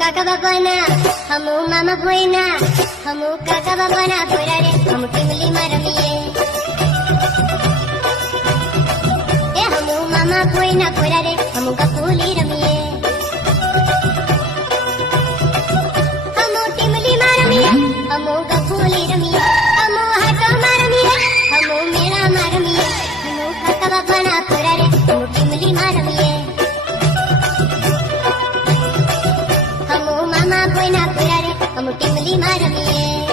કાકા બાપાના હમુ મામા ભોયના હમુ કાકા બાપાના ભોયરા રે હમુ ટીમલીમાં રમીએ એ હમુ મામા ભોયના ભોયરા રે હમુ ગફુલી રમીએ હમુ ટીમલીમાં રમીએ હમુ ગફુલી રમીએ હમુ હાટોમાં રમીએ હમુ મેળામાં રમીએ હમુ કાકા બાપાના ભોયરા રે હમુ ટીમલીમાં રમીએ કોઈના ભોયરા રે હમુ ટીમલીમાં રમીએ